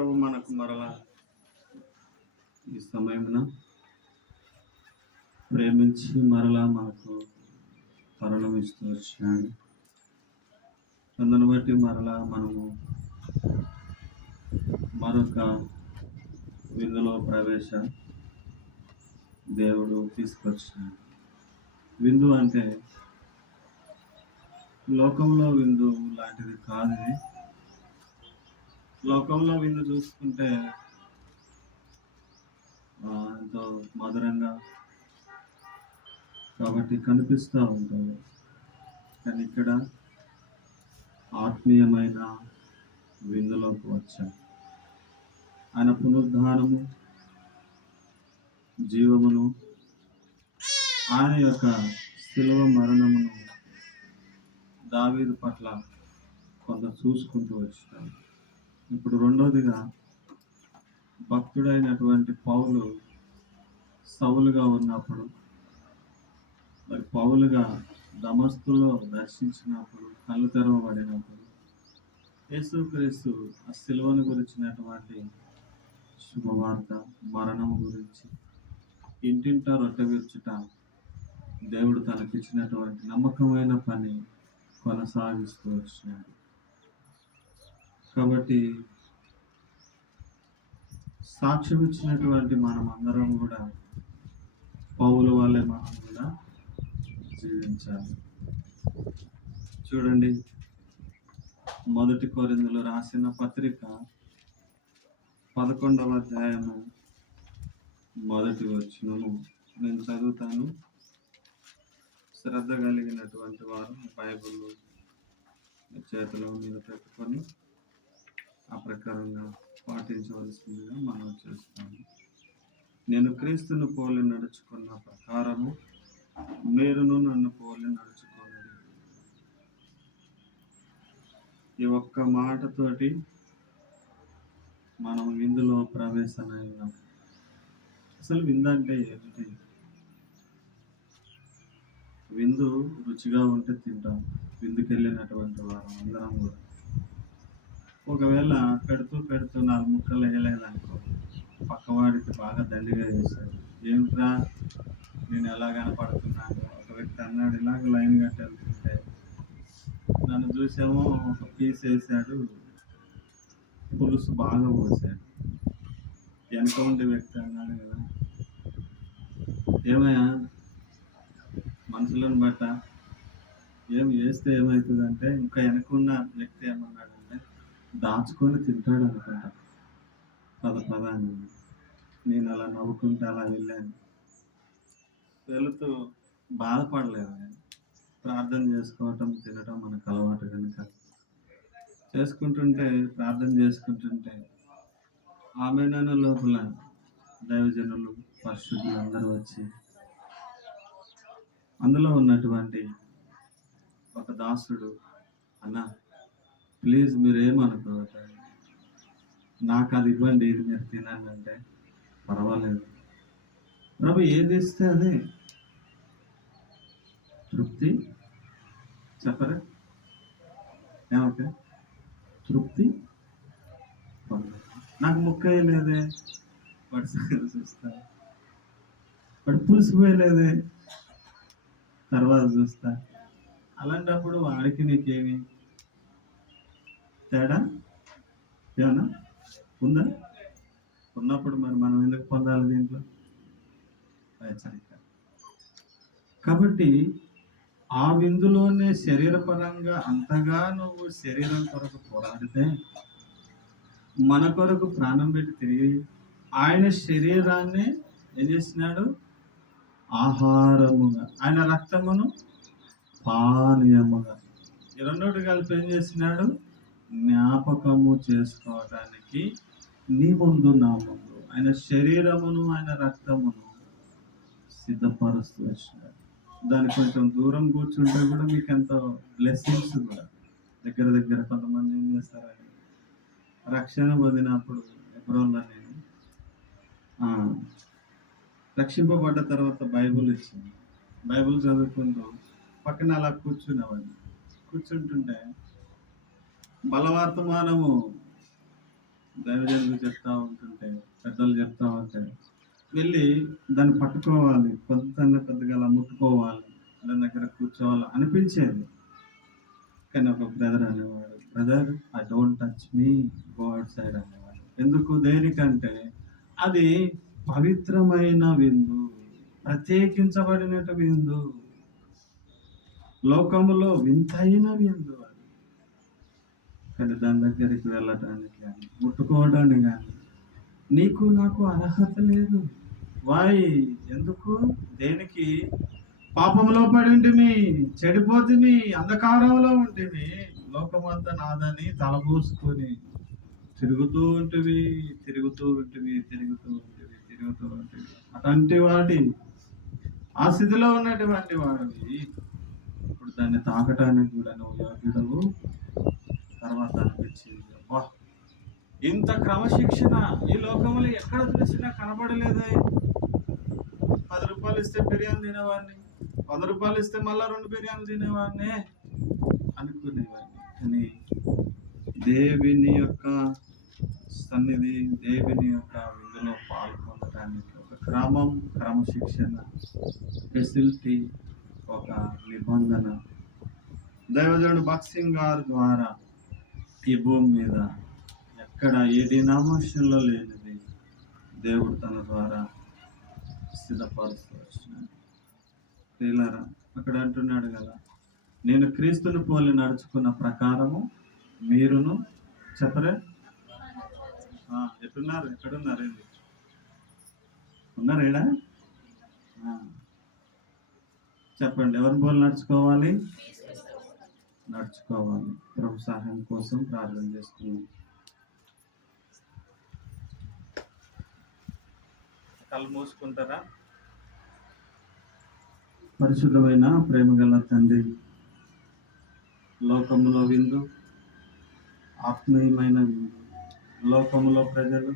ప్రభు మనకు మరలా ఈ సమయమున ప్రేమించి మరలా మనకు కరుణం ఇస్తూ వచ్చాడు. అందును బట్టి మరలా మనము మరొక విందులో దేవుడు తీసుకొచ్చాడు. విందు అంటే లోకంలో విందు లాంటిది కాదు. లోకంలో విందు చూసుకుంటే ఎంతో మధురంగా కాబట్టి కనిపిస్తూ ఉంటుంది. కానీ ఇక్కడ ఆత్మీయమైన విందులోకి వచ్చాం. ఆయన పునరుద్ధానము, జీవమును, ఆయన యొక్క శిలువ మరణమును దావీదు పట్ల కొంత చూసుకుంటూ వచ్చాడు. ఇప్పుడు రెండోదిగా భక్తుడైనటువంటి పౌలు సౌలుగా ఉన్నప్పుడు, మరి పౌలుగా దమస్కులో దర్శించినప్పుడు, కళ్ళు తెరవబడినప్పుడు యేసుక్రీస్తు ఆ శిలువను గురించినటువంటి శుభవార్త, మరణము గురించి ఇంటింటా రొట్టె విరుచుట దేవుడు తనకిచ్చినటువంటి నమ్మకమైన పని కొనసాగిస్తూ వచ్చినాడు. కాబట్టి సాక్ష్యం ఇచ్చినటువంటి మనం అందరం కూడా పౌలు వల్లే మనం కూడా జీవించాలి. చూడండి, 1 కొరింథీయులకు రాసిన పత్రిక 11వ అధ్యాయము 1వ వచనము నేను చదువుతాను. శ్రద్ధ కలిగినటువంటి వారు బైబిల్ చేతిలో మీద పెట్టుకొని ఆ ప్రకారంగా పాటించవలసిందిగా మనం చేస్తాము. నేను క్రీస్తును పోలి నడుచుకున్న ప్రకారము మీరును నన్ను పోలి నడుచుకోండి. ఈ ఒక్క మాటతోటి మనం విందులో ప్రవేశమైనాం. అసలు విందంటే ఏమిటి? విందు రుచిగా ఉంటే తింటాం. విందుకు వెళ్ళినటువంటి వారు అందరం కూడా ఒకవేళ పెడుతూ 4 ముక్కలు వేయలేదనుకో, పక్కవాడికి బాగా దండిగా చేశాడు. ఏమిట్రా నేను ఎలా కనపడుతున్నాను? ఒక వ్యక్తి అన్నాడు, ఇలాగ లైన్ కట్టి వెళ్తుంటే నన్ను చూసేమో ఒక పీస్ వేసాడు, పులుసు బాగా పోసాడు. వెనక ఉండే వ్యక్తి అన్నాడు కదా, ఏమయ్యా మనుషులను బట్ట ఏం చేస్తే ఏమవుతుందంటే, ఇంకా వెనకున్న వ్యక్తి ఏమన్నాడంటే దాచుకొని తింటాడు అనుకుంటా. పద అని నేను అలా నవ్వుకుంటూ అలా వెళ్ళాను. వెళుతూ బాధపడలేదు. నేను ప్రార్థన చేసుకోవటం, తినటం మనకు అలవాటు కనుక ప్రార్థన చేసుకుంటుంటే ఆమె నన్ను లోపల దైవజనులు, పరిశుద్ధులు అందరూ వచ్చి అందులో ఉన్నటువంటి ఒక దాసుడు, అన్న ప్లీజ్ మీరేమనుకోవద్దు, నాకు అది ఇవ్వండి, ఇది మీరు తినండి అంటే, పర్వాలేదు ప్రభు, ఏది ఇస్తే అదే తృప్తి. చెప్పరా? ఏమవుతా తృప్తి నాకు ముక్క వేయలేదే, వాడు చూస్తా, వాడు పులుసు పోయలేదే, తర్వాత చూస్తా. అలాంటప్పుడు వాడికి నీకేమి తేడా ఏమన్నా ఉందా? ఉన్నప్పుడు మరి మనం ఎందుకు పొందాలి దీంట్లో? కాబట్టి ఆ విందులోనే శరీరపరంగా అంతగా నువ్వు శరీరం కొరకు పోరాడితే, మన కొరకు ప్రాణం పెట్టి తిరిగి ఆయన శరీరాన్ని ఏం చేసినాడు? ఆహారముగా, ఆయన రక్తమును పానీయముగా, ఈ రెండోటి కలిపి ఏం చేసినాడు? జ్ఞాపకము చేసుకోవడానికి నీ ముందు నా ముందు ఆయన శరీరమును, ఆయన రక్తమును సిద్ధపరుస్తూ వచ్చినాడు. దానికి కొంచెం దూరం కూర్చుంటే కూడా మీకు ఎంతో బ్లెస్సింగ్స్ కూడా. దగ్గర కొంతమంది ఏం చేస్తారంటే, రక్షణ పొందినప్పుడు ఎబ్రోన్లో నేను రక్షింపబడ్డ తర్వాత బైబుల్ ఇచ్చింది. బైబుల్ చదువుకుంటూ పక్కన అలా కూర్చుంటుంటే బలవర్తమానము దైవజనులు చెప్తా ఉంటుంటే, పెద్దలు చెప్తా ఉంటే వెళ్ళి దాన్ని పట్టుకోవాలి, కొద్దిగా అలా ముట్టుకోవాలి, దాని దగ్గర కూర్చోవాలి అనిపించేది. కానీ ఒక బ్రదర్ అనేవాడు, brother I don't touch me, go out side అనేవాడు. ఎందుకు? దేనికంటే అది పవిత్రమైన విందు, ప్రత్యేకించబడినట్టు విందు, లోకములో వింతైన విందు అది. కానీ దాని దగ్గరికి వెళ్ళటానికి కానీ ముట్టుకోవడానికి కానీ నీకు నాకు అర్హత లేదు. వాయ్? ఎందుకు? దేనికి? పాపంలో పడి ఉంటిమి, చెడిపోతిమి, అంధకారంలో ఉంటిమి, లోకమంతా నాదని తలబూసుకొని తిరుగుతూ ఉంటివి, అటువంటి వాడి ఆ స్థితిలో ఉన్నటువంటి వాడివి ఇప్పుడు దాన్ని తాకటానికి కూడా నువ్వు యోగ్యుడవు. తర్వాత అనిపించింది, అబ్బా ఇంత క్రమశిక్షణ ఈ లోకంలో ఎక్కడ చూసినా కనబడలేదే. 10 రూపాయలు ఇస్తే బిర్యానీ తినేవాడిని, 100 రూపాయలు ఇస్తే మళ్ళా 2 బిర్యానీలు తినేవాడిని అనుకునేవాడిని. కానీ దేవుని యొక్క సన్నిధి, దేవుని యొక్క విందులో పాల్గొనడానికి ఒక క్రమశిక్షణ, ఫెసిలిటీ, ఒక నిబంధన దైవజనుడు భక్సింగ్ గారి ద్వారా ఈ భూమి మీద ఎక్కడ ఏ డినామినేషన్లో లేనిది దేవుడు తన ద్వారా సిద్ధపరుస్తూ వచ్చినాడు. తేలారా అక్కడ అంటున్నాడు కదా, నేను క్రీస్తుని పోలి నడుచుకున్న ప్రకారము మీరును. చెప్పరే? ఎట్టున్నారు? ఎక్కడున్నారు? ఉన్నారేడా? చెప్పండి, ఎవరిని పోలి నడుచుకోవాలి? ప్రభు సహాయం కోసం ప్రార్థన చేస్తున్నాం. కళ్ళు మూసుకుంటారా? పరిశుద్ధమైన ప్రేమగల తండ్రి, లోకములో విందు, ఆత్మీయమైన విందు, లోకములో ప్రజలు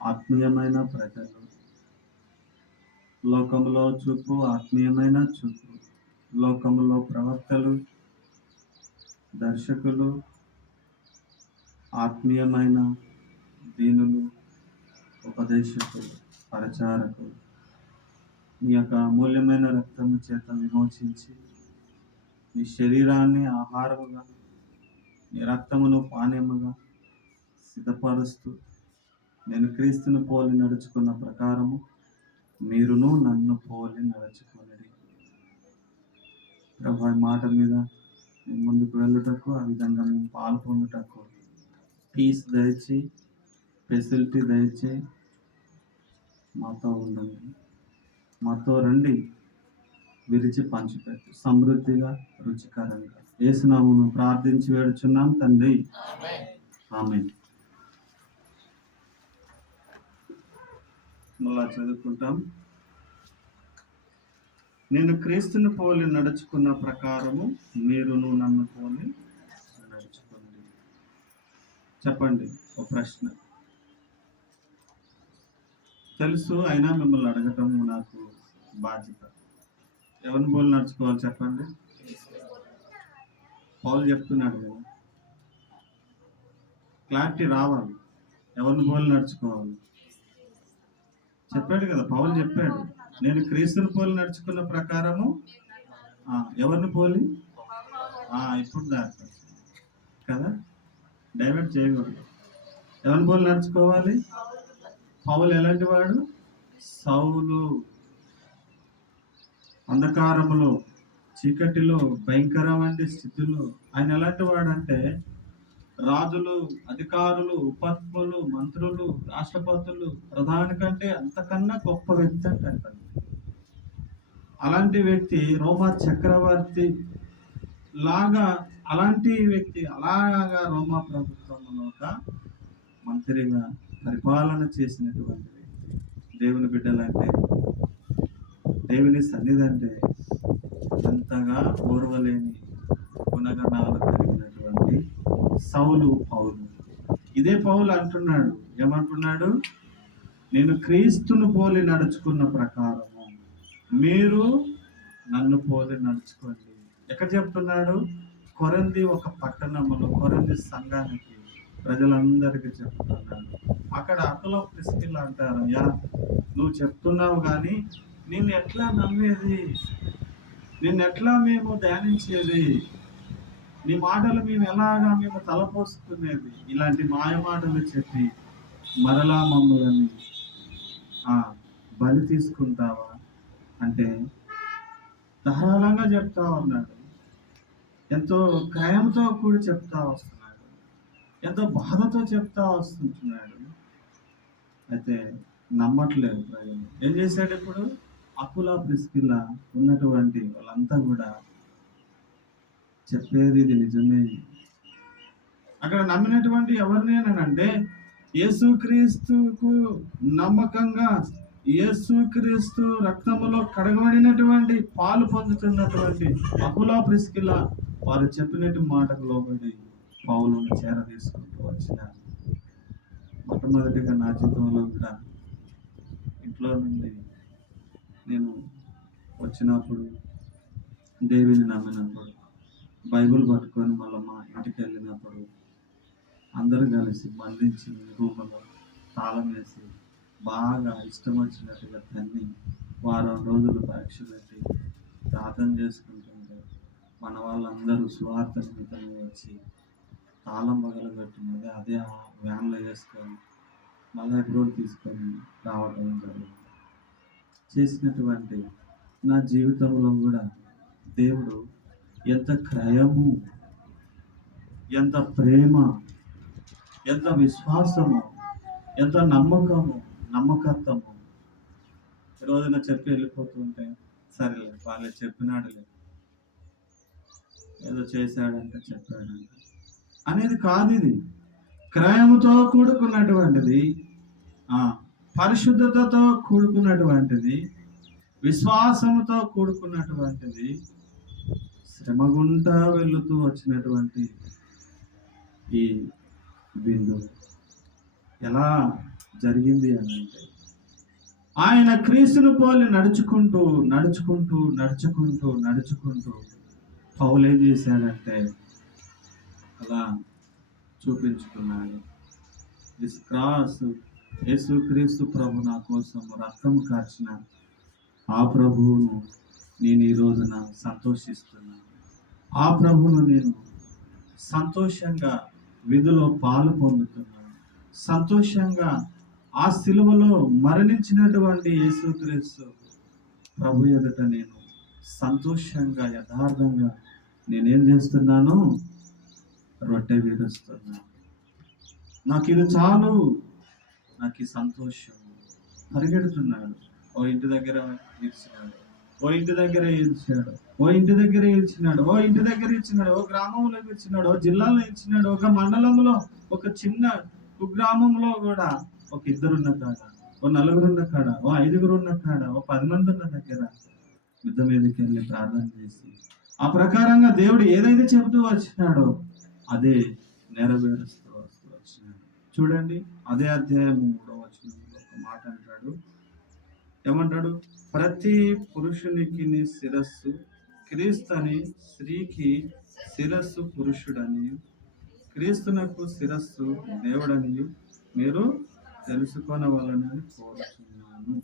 ఆత్మీయమైన ప్రజలు, లోకములో చూపు ఆత్మీయమైన చూపు, లోకములో ప్రవక్తలు, దర్శకులు, ఆత్మీయమైన దీనులు, ఉపదేశకులు, పరిచారకులు, మీ యొక్క అమూల్యమైన రక్తము చేత విమోచించి మీ శరీరాన్ని ఆహారముగా, మీ రక్తమును పానీయముగా సిద్ధపరుస్తూ నేను క్రీస్తుని పోలి నడుచుకున్న ప్రకారము మీరును నన్ను పోలి నడుచుకునేది. ప్రభు మాట మీద మేము ముందుకు వెళ్ళుటకు, ఆ విధంగా మేము పాల్పొందుటకు పీస్ దయచి, ఫెసిలిటీ దయచి మాతో ఉండండి. మాతో రండి, విరిచి పంచిపెట్టు సమృద్ధిగా, రుచికరంగా. యేసు నామమున ప్రార్థించి వేడుచున్నాం తండ్రి, ఆమేన్. మళ్ళా చదువుకుంటాం. నేను క్రీస్తుని పోలి నడుచుకున్న ప్రకారము మీరును నన్ను పోలి నడుచుకోండి. చెప్పండి, ఒక ప్రశ్న. తెలుసు, అయినా మిమ్మల్ని అడగటం నాకు బాధ్యత. ఎవరిని పోలి నడుచుకోవాలి చెప్పండి? పౌలు చెప్తున్నాడు కదా, క్లారిటీ రావాలి. ఎవరిని పోలి నడుచుకోవాలి చెప్పాడు కదా, పౌలు చెప్పాడు. నేను క్రీస్తుని పోలి నడుచుకున్న ప్రకారము ఎవరిని పోలి? ఇప్పుడు దాకా కదా, డైవర్ట్ చేయకూడదు. ఎవరిని పోలి నడుచుకోవాలి? పౌలు ఎలాంటి వాడు? సౌలు. అంధకారములో, చీకటిలో, భయంకరమైన స్థితిలో ఆయన ఎలాంటి వాడు అంటే, రాజులు, అధికారులు, ఉపత్ములు, మంత్రులు, రాష్ట్రపతులు, ప్రధాని కంటే అంతకన్నా గొప్ప వ్యక్తి అంటే అలాంటి వ్యక్తి, రోమా చక్రవర్తి లాగా అలాంటి వ్యక్తి, అలాగా రోమా ప్రభుత్వంలో ఒక మంత్రిగా పరిపాలన చేసినటువంటి వ్యక్తి. దేవుని బిడ్డలంటే, దేవుని సన్నిధి అంటే ఎంతగా ఓర్వలేని గుణగణాలు కలిగినటువంటి సౌలు పౌలు. ఇదే పౌలు అంటున్నాడు, ఏమంటున్నాడు? నేను క్రీస్తును పోలి నడుచుకున్న ప్రకారము మీరు నన్ను పోలి నడుచుకోండి. ఎక్కడ చెప్తున్నాడు? కొరింథీ ఒక పట్టణంలో, కొరింథీ సంఘానికి ప్రజలందరికీ చెప్తున్నాడు. అక్కడ అకుల ప్రిస్కిల్లా అంటారు, అయ్యా నువ్వు చెప్తున్నావు కానీ నిన్ను ఎట్లా నమ్మేది, నిన్నెట్లా మేము ధ్యానించేది, నీ మాటలు మేము ఎలాగా మేము తలపోసుకునేది, ఇలాంటి మాయ మాటలు చెప్పి మరలా మమ్మల్ని బలి తీసుకుంటావా అంటే ధారాళంగా చెప్తా ఉన్నాడు. ఎంతో క్రయంతో కూడి చెప్తా వస్తున్నాడు, ఎంతో బాధతో చెప్తా వస్తుంటున్నాడు. అయితే నమ్మట్లేదు ప్రజలు. ఏం చేశాడు ఇప్పుడు? అకుల ప్రిస్కిల్లా ఉన్నటువంటి వాళ్ళంతా కూడా చెప్పేది ఇది నిజమే. అక్కడ నమ్మినటువంటి ఎవరినేనంటే యేసుక్రీస్తుకు నమ్మకంగా, యేసుక్రీస్తు రక్తములో కడగబడినటువంటి పాలు పొందుతున్నటువంటి అకుల ప్రిస్కిల్లా వారు చెప్పినట్టు మాటకు లోబడి పౌలును చేరదీసుకుంటూ వచ్చినారు. మొట్టమొదటిగా నా జీవితంలో కూడా ఇంట్లో నుండి నేను వచ్చినప్పుడు, దేవుని నమ్మినప్పుడు, బైబిల్ పట్టుకొని మళ్ళీ మా ఇంటికి వెళ్ళినప్పుడు అందరూ కలిసి బంధించి రూపంలో తాళం వేసి బాగా ఇష్టం వచ్చినట్టుగా తన్ని వారం రోజులు పరీక్ష పెట్టి ప్రార్థన చేసుకుంటుంటే మన వాళ్ళందరూ స్వార్థ నిమిత్తంగా వచ్చి తాళం పగలగొట్టినది అదే ఆ వ్యాన్లో వేసుకొని మళ్ళీ ఎప్పుడు తీసుకొని రావటం జరిగింది. చేసినటువంటి నా జీవితంలో కూడా దేవుడు ఎంత క్రయము, ఎంత ప్రేమ, ఎంత విశ్వాసము, ఎంత నమ్మకము, నమ్మకత్వము. రోజున చెప్పి వెళ్ళిపోతుంటే సరేలే వాళ్ళే చెప్పినాడులే, ఏదో చేశాడంటే చెప్పాడంట అనేది కాదు. ఇది క్రయముతో కూడుకున్నటువంటిది, పరిశుద్ధతతో కూడుకున్నటువంటిది, విశ్వాసముతో కూడుకున్నటువంటిది, శ్రమ గుంటా వెళుతూ వచ్చినటువంటి ఈ బిందు ఎలా జరిగింది అని అంటే ఆయన క్రీస్తును పోలి నడుచుకుంటూ నడుచుకుంటూ నడుచుకుంటూ నడుచుకుంటూ పౌలు ఏం చేశాడంటే అలా చూపించుకున్నాడు. దిస్ క్రాస్, యేసుక్రీస్తు ప్రభు నా కోసం రక్తం కార్చిన ఆ ప్రభువును నేను ఈ రోజున సంతోషిస్తున్నాను. ఆ ప్రభువును నేను సంతోషంగా విధిలో పాలు పొందుతున్నాను. సంతోషంగా ఆ సిలువలో మరణించినటువంటి యేసుక్రీస్తు ప్రభు ఎదుట నేను సంతోషంగా యథార్థంగా నేనేం చేస్తున్నాను? రొట్టె విరుస్తున్నాను. నాకు ఇది చాలు, నాకు ఈ సంతోషం. పరిగెడుతున్నాడు. ఓ ఇంటి దగ్గర ఇచ్చినాడు, ఓ ఇంటి దగ్గర ఇచ్చినాడు, ఓ ఇంటి దగ్గర ఇచ్చినాడు, ఓ ఇంటి దగ్గర ఇచ్చినాడు, ఓ గ్రామంలో ఇచ్చినాడు, ఓ జిల్లాలో ఇచ్చినాడు, ఒక మండలంలో, ఒక చిన్న కుగ్రామంలో కూడా ఒక ఇద్దరున్న కాడ, ఓ నలుగురున్న కాడ, ఓ ఐదుగురున్న కాడ, ఓ 10 మంది ఉన్న దగ్గర యుద్ధం మీదకి వెళ్ళి ప్రార్థన చేసి ఆ ప్రకారంగా దేవుడు ఏదైతే చెబుతూ వచ్చినాడో అదే నెరవేరుస్తూ వచ్చినాడు. చూడండి, అదే అధ్యాయం 3వ వచనంలో ఒక మాట అంటాడు. ఏమంటాడు? ప్రతి పురుషునికి శిరస్సు క్రీస్తు అని, స్త్రీకి శిరస్సు పురుషుడని, క్రీస్తునకు శిరస్సు దేవుడని మీరు తెలుసుకొనవలనని కోరుచున్నాను.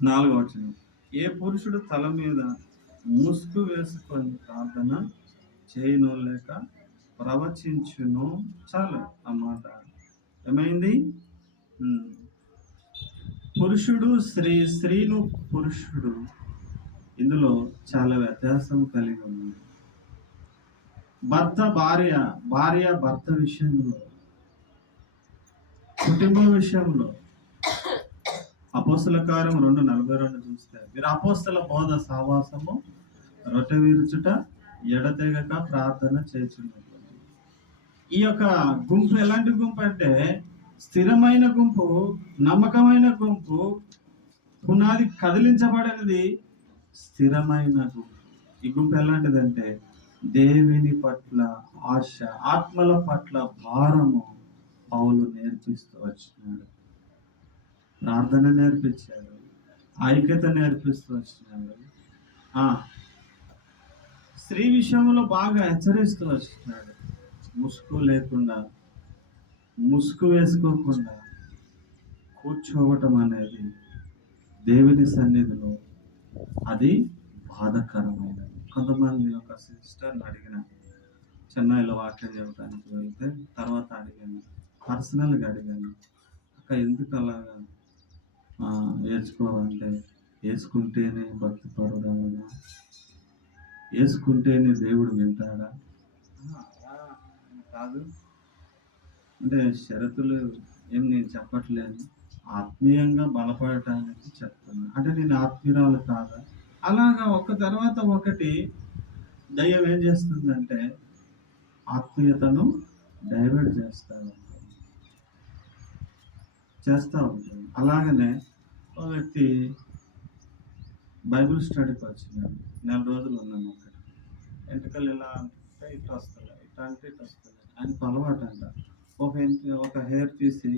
4వ వచనం, ఏ పురుషుడు తల మీద ముసుగు వేసుకొని ప్రార్థన చేయను లేక ప్రవచించును. చాలు అన్నమాట. ఏమైంది? పురుషుడు స్త్రీ, స్త్రీను పురుషుడు, ఇందులో చాలా వ్యత్యాసం కలిగి ఉంది. భర్త భార్య, భార్య భర్త విషయంలో, కుటుంబ విషయంలో అపోస్తల కార్యం 2:42 చూస్తే మీరు అపోస్తల బోధ సావాసము రొట్టె విరుచుట ఎడతెగక ప్రార్థన చేస్తున్నటువంటి ఈ యొక్క గుంపు ఎలాంటి గుంపు అంటే స్థిరమైన గుంపు, నమ్మకమైన గుంపు, పునాది కదిలించబడినది స్థిరమైన గుంపు. ఈ గుంపు ఎలాంటిదంటే దేవుని పట్ల ఆశ, ఆత్మల పట్ల భారము పౌలు నేర్పిస్తూ వచ్చినాడు. ప్రార్థన నేర్పించాడు, ఐక్యత నేర్పిస్తూ వచ్చినాడు. స్త్రీ విషయంలో బాగా హెచ్చరిస్తూ వచ్చినాడు. ముసుగు లేకుండా ముసుగు వేసుకోకుండా కూర్చోవటం అనేది దేవుని సన్నిధిలో అది బాధకరమైనది. కొంతమంది ఒక సిస్టర్ని అడిగిన, చెన్నైలో వాక్యం చెప్పడానికి వెళ్తే తర్వాత అడిగాను, పర్సనల్గా అడిగాను, అక్క ఎందుకు అలాగా వేసుకోవాలంటే, వేసుకుంటేనే భక్తి పరుడవగా, వేసుకుంటేనే దేవుడు వింటాడా? అలా కాదు, అంటే షరతులు ఏం నేను చెప్పట్లేదు, ఆత్మీయంగా బలపడటానికి చెప్తున్నా. అంటే నేను ఆత్మీయురాలు కాదా? అలాగా ఒక తర్వాత ఒకటి దయ్యం ఏం చేస్తుందంటే ఆత్మీయతను డైవర్ట్ చేస్తూ ఉంటుంది. అలాగనే ఒక వ్యక్తి బైబిల్ స్టడీకి వచ్చినాడు, 4 రోజులు ఉన్నాను. ఒకటి ఎంటకలు ఎలా అంటే ఇట్లా వస్తుంది, ఇట్లా అంటే ఇట్లా వస్తుంది, ఆయనకు అలవాటు అంట. ఒక హెయిర్ తీసి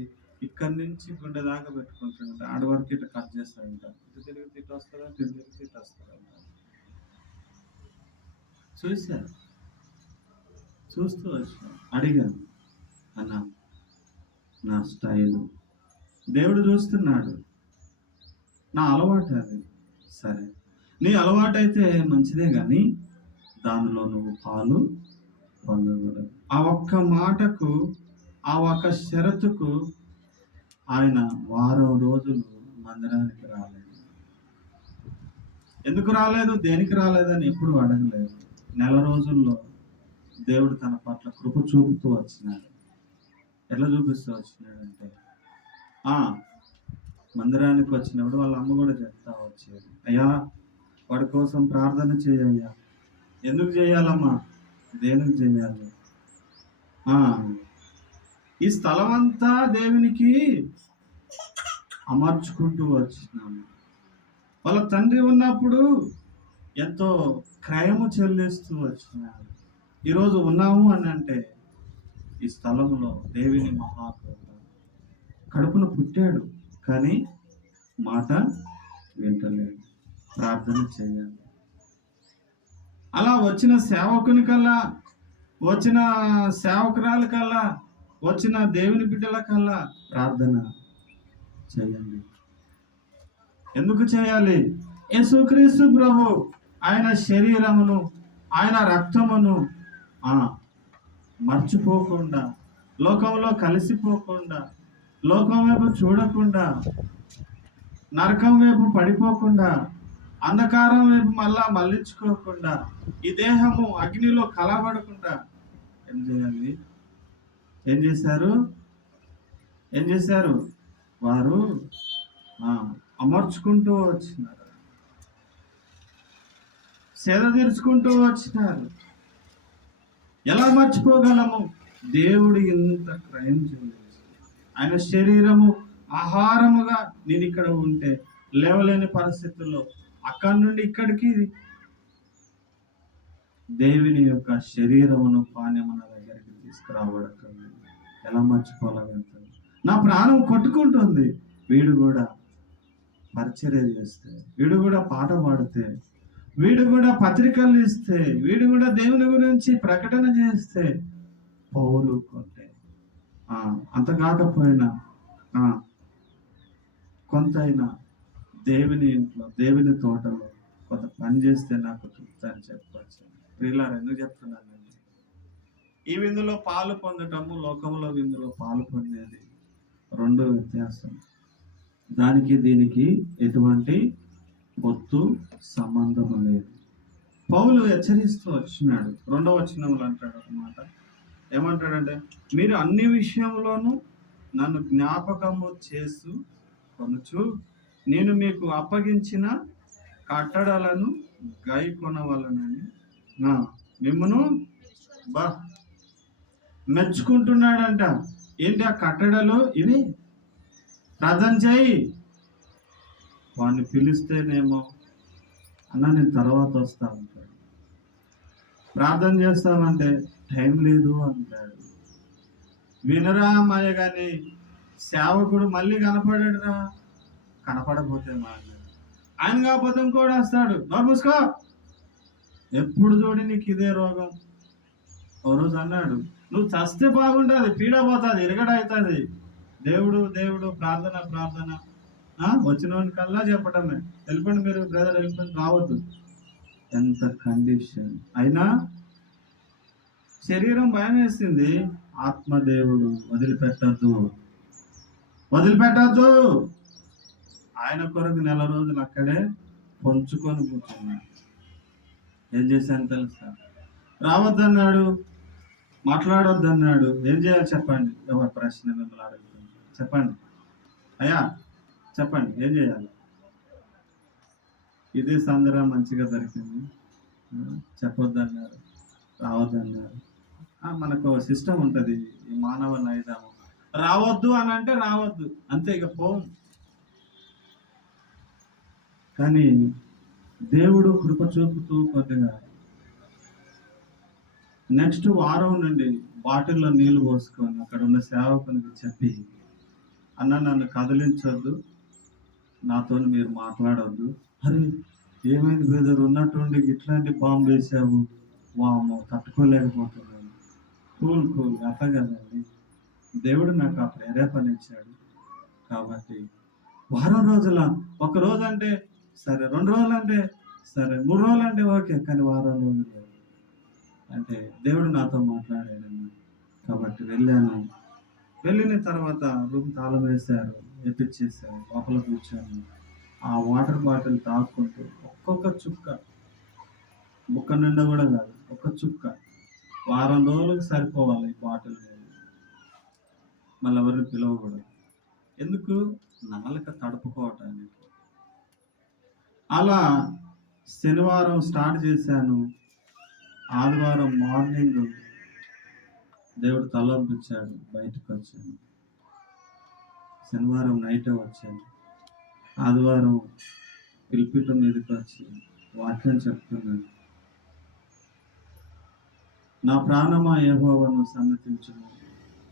ఇక్కడి నుంచి గుండె దాకా పెట్టుకుంటుంట, ఆడ వరకు ఇట్లా కట్ చేస్తాడంట. ఇటు తిరిగి ఇట్లా వస్తుందంట, ఇటు తిరిగి ఇట్లా వస్తుందంట. చూస్తూ వచ్చాను, అడిగాను, అన్న నా స్టైలు దేవుడు చూస్తున్నాడు, నా అలవాటు అది. సరే, నీ అలవాటు అయితే మంచిదే, కానీ దానిలో నువ్వు పాలు పొందకూడదు. ఆ ఒక్క మాటకు, ఆ ఒక్క షరతుకు ఆయన వారం రోజులు మందిరానికి రాలేదు. ఎందుకు రాలేదు, దేనికి రాలేదని ఎప్పుడు అడగలేదు. 4 రోజుల్లో దేవుడు తన పట్ల కృప చూపుతూ వచ్చినాడు. ఎట్లా చూపిస్తూ వచ్చినాడంటే, మందిరానికి వచ్చినప్పుడు వాళ్ళ అమ్మ కూడా చెప్తా వచ్చేది, అయ్యా వాడి కోసం ప్రార్థన చేయ్యా. ఎందుకు చేయాలమ్మా, దేనికి చేయాలి? ఈ స్థలం అంతా దేవునికి అమర్చుకుంటూ వచ్చినాము. వాళ్ళ తండ్రి ఉన్నప్పుడు ఎంతో క్రయము చెల్లిస్తూ వచ్చినాడు. ఈరోజు ఉన్నాము అని అంటే ఈ స్థలంలో దేవుని మహాకృప. కడుపున పుట్టాడు కానీ మాట వింటలేడు, ప్రార్థన చేయాలి. అలా వచ్చిన సేవకుని కల్లా, వచ్చిన సేవకురాల కల్లా, వచ్చిన దేవుని బిడ్డల కల్లా ప్రార్థన చేయండి. ఎందుకు చేయాలి? యేసుక్రీస్తు ప్రభు ఆయన శరీరమును, ఆయన రక్తమును మర్చిపోకుండా, లోకంలో కలిసిపోకుండా, లోకం వైపు చూడకుండా, నరకం వైపు పడిపోకుండా, అంధకారం వైపు మళ్ళించుకోకుండా, ఈ దేహము అగ్నిలో కలబడకుండా ఏం చేయాలి? ఏం చేశారు వారు? అమర్చుకుంటూ వచ్చినారు, సేద తీర్చుకుంటూ వచ్చినారు. ఎలా మర్చిపోగలము? దేవుడు ఇంత క్రయం చేయలేదు. ఆయన శరీరము ఆహారముగా నేను ఇక్కడ ఉంటే లేవలేని పరిస్థితుల్లో అక్కడి నుండి ఇక్కడికి దేవుని యొక్క శరీరమును పానీయమున దగ్గరికి తీసుకురావడం ఎలా మర్చిపోగలుగుతాడు? నా ప్రాణం కొట్టుకుంటుంది. వీడు కూడా పరిచర్య చేస్తే, వీడు కూడా పాట పాడితే, వీడు కూడా పత్రికలు ఇస్తే, వీడు కూడా దేవుని గురించి ప్రకటన చేస్తే, పౌలు కొంటే అంత కాకపోయినా కొంతైనా దేవుని ఇంట్లో, దేవుని తోటలో కొంత పని చేస్తే నాకు తృప్తి అని చెప్పవచ్చు. ప్రియులారా, ఎందుకు చెప్తున్నానండి? ఈ విందులో పాలు పొందటము, లోకంలో విందులో పాలు పొందేది రెండో వ్యత్యాసం. దానికి దీనికి ఎటువంటి పొత్తు సంబంధం లేదు. పౌలు హెచ్చరిస్తూ వచ్చినాడు. 2వ వచనంలో అంటాడు అన్నమాట. ఏమంటాడంటే, మీరు అన్ని విషయంలోనూ నన్ను జ్ఞాపకము చేసుకొనుచు నేను మీకు అప్పగించిన కట్టడలను గైకొనవలనని మిమ్మను మెచ్చుకుంటున్నాడంట. ఏంటి ఆ కట్టడలు? ఇవి ప్రార్థన చేయి. వాడిని పిలిస్తేనేమో అన్న నేను తర్వాత వస్తా అంటాడు. ప్రార్థన చేస్తామంటే టైం లేదు అంటాడు. వినరా మాయ కానీ సేవకుడు మళ్ళీ కనపడాడురా, కనపడపోతే ఆయన కాకపోతే ఇంకోటి వస్తాడు, నోరు మూసుకో, ఎప్పుడు చూడి నీకు ఇదే రోగం, ఓ రోజు అన్నాడు, నువ్వు చస్తే బాగుంటుంది, పీడ పోతుంది, ఇరగడవుతుంది. దేవుడు దేవుడు, ప్రార్థన ప్రార్థన. వచ్చిన కల్లా చెప్పటమే, వెళ్ళిపోండి మీరు బ్రదర్, వెళ్ళిపోండి, రావద్దు. ఎంత కండిషన్ అయినా శరీరం భయం వేసింది, ఆత్మదేవుడు వదిలిపెట్టద్దు, వదిలిపెట్టద్దు. ఆయన కొరకు నెల రోజులు అక్కడే పొంచుకొని కూర్చున్నాడు. ఏం చేశాను తెలుసా? రావద్దన్నాడు, మాట్లాడొద్దన్నాడు. ఏం చేయాలి చెప్పండి? ఎవరి ప్రశ్న మిమ్మల్ని అడుగుతుంది, చెప్పండి అయ్యా, చెప్పండి ఏం చేయాలి? ఇదే సందర్భం మంచిగా దొరికింది. చెప్పొద్దన్నారు, రావద్దన్నారు. మనకు సిస్టమ్ ఉంటుంది, ఈ మానవ నైజము. రావద్దు అని అంటే రావద్దు, అంతే, ఇక పోం. కానీ దేవుడు కృప చూపుతూ కొద్దిగా నెక్స్ట్ వారం నుండి బాటిల్లో నీళ్లు పోసుకొని అక్కడ ఉన్న సేవకునికి చెప్పి, అన్న నన్ను కదిలించొద్దు, నాతో మీరు మాట్లాడొద్దు. అరే ఏమైంది బ్రదర్, ఉన్నట్టుండి ఇట్లాంటి బాంబు వేసావు, వాము తట్టుకోలేకపోతున్నాను. కూల్ కూల్, అట్లా కదండి, దేవుడు నాకు ఆ ప్రేరేపణ ఇచ్చాడు. కాబట్టి వారం రోజుల, ఒక రోజు అంటే సరే, 2 రోజులు అంటే సరే, 3 రోజులు అంటే ఓకే, కానీ వారం రోజులు అంటే దేవుడు నాతో మాట్లాడాడన్న. కాబట్టి వెళ్ళాను. వెళ్ళిన తర్వాత రూమ్ తాళం వేశారు, ఎప్పించేశారు, లోపల కూర్చొని ఆ వాటర్ బాటిల్ తాక్కుంటూ ఒక్కొక్క చుక్క, బుక్క నిండా కూడా కాదు, ఒక్క చుక్క, వారం రోజులకు సరిపోవాలి ఈ బాటిల్. మళ్ళీ ఎవరిని పిలవకూడదు. ఎందుకు? నాలుక తడుపుకోవటానికి. అలా శనివారం స్టార్ట్ చేశాను. ఆదివారం మార్నింగ్ దేవుడు తలంపించాడు, బయటకు వచ్చాను. శనివారం నైటే వచ్చాను. ఆదివారం పిలిపిట మీదకి వచ్చి వాక్యం చెప్తున్నాను. నా ప్రాణమా యెహోవాను సన్నతించుము,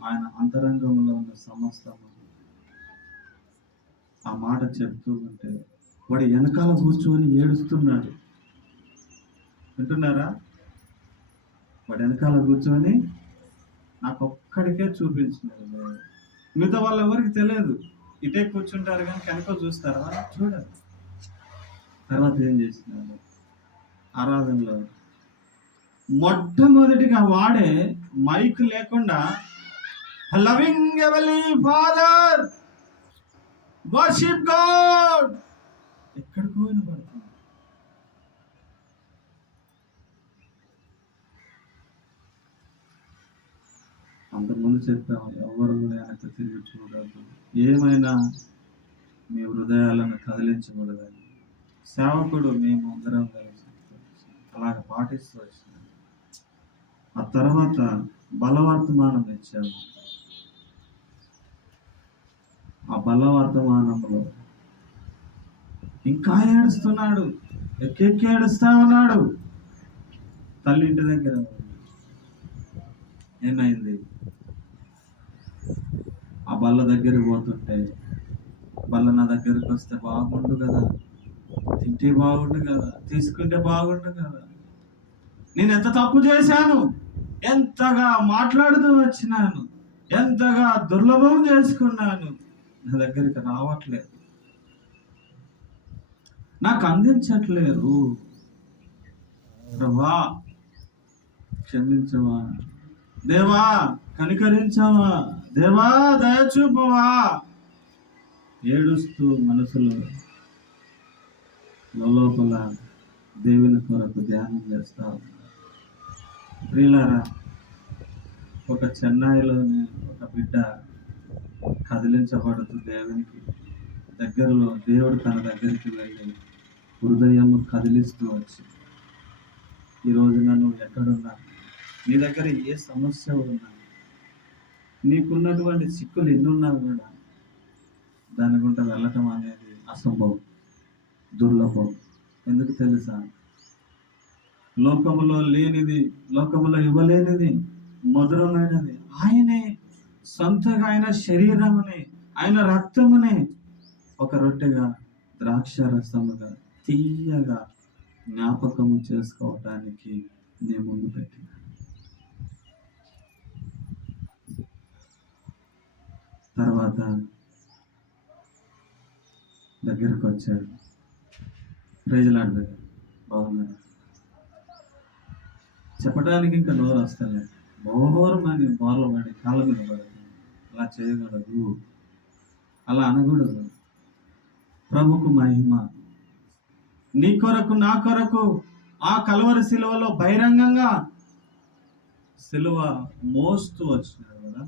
ఆయన అంతరంగంలో ఉన్న సమస్తము. ఆ మాట చెప్తూ ఉంటే వాడు వెనకాల కూర్చొని ఏడుస్తున్నాడు. వింటున్నారా? వాడు వెనకాల కూర్చొని నాకు ఒక్కడికే చూపించినాడు. మిగతా వాళ్ళు ఎవరికి తెలియదు, ఇటే కూర్చుంటారు కానీ కనుక చూస్తారా? చూడరు. తర్వాత ఏం చేసినాడు? ఆరాధనలో మొట్టమొదటిగా వాడే మైక్ లేకుండా loving heavenly father worship God ఎక్కడికో వినపడుతుంది. అంతకుముందు చెప్పాము, ఎవరు వెనక్కి తిరిగి చూడద్దు, ఏమైనా మీ హృదయాలను కదిలించకూడదని. సేవకుడు మేము అందరం కలిసి అలాగ పాటిస్తూ వచ్చినాం. ఆ తర్వాత బలవర్తమానం ఇచ్చాము. ఆ బలవర్తమానంలో ఇంకా ఏడుస్తున్నాడు, ఎక్కెక్కి ఏడుస్తా ఉన్నాడు. తల్లి ఇంటి దగ్గర. ఏమైంది? ఆ బల్ల దగ్గరికి పోతుంటే, బల్ల నా దగ్గరికి వస్తే బాగుండు కదా, తింటే బాగుండు కదా, తీసుకుంటే బాగుండు కదా, నేను ఎంత తప్పు చేశాను, ఎంతగా మాట్లాడుతూ వచ్చినాను, ఎంతగా దుర్లభం చేసుకున్నాను, నా దగ్గరికి రావట్లేదు, నాకు అందించట్లేరు. ప్రభా క్షమించవా, దేవా కనికరించవా, దేవా దయచూపవా. ఏడుస్తూ మనసులో లోపల దేవుని కొరకు ధ్యానం చేస్తా. ప్రియులారా, ఒక చెన్నైలోని ఒక బిడ్డ కదిలించబడుతూ దేవునికి దగ్గరలో, దేవుడు తన దగ్గరికి వెళ్ళి హృదయం కదిలిస్తూ వచ్చి, ఈరోజు నన్ను ఎక్కడున్నా, నీ దగ్గర ఏ సమస్య ఉన్నా, నీకున్నటువంటి చిక్కులు ఎన్నున్నా కూడా దాని గుంట వెళ్ళటం అనేది అసంభవం, దుర్లభం. ఎందుకు తెలుసా? లోకములో లేనిది, లోకములో ఇవ్వలేనిది, మధురమైనది ఆయనే. సొంతగా ఆయన శరీరముని, ఆయన రక్తముని ఒక రొట్టెగా, ద్రాక్ష రసముగా, తీయగా జ్ఞాపకము చేసుకోవటానికి నేను ముందు పెట్టిన. తర్వాత దగ్గరకు వచ్చాడు. ప్రైజ్లాడు బాగున్నారు చెప్పడానికి ఇంకా నోరు వస్తలే. బోరమని బోర్ల పడి కాళ్ళ మీద పడదు. అలా చేయకూడదు, అలా అనకూడదు. ప్రభుకు మహిమ. నీ కొరకు నా కొరకు ఆ కలవరి సిలువలో బహిరంగంగా సిలువ మోస్తూ వచ్చినాడు కదా.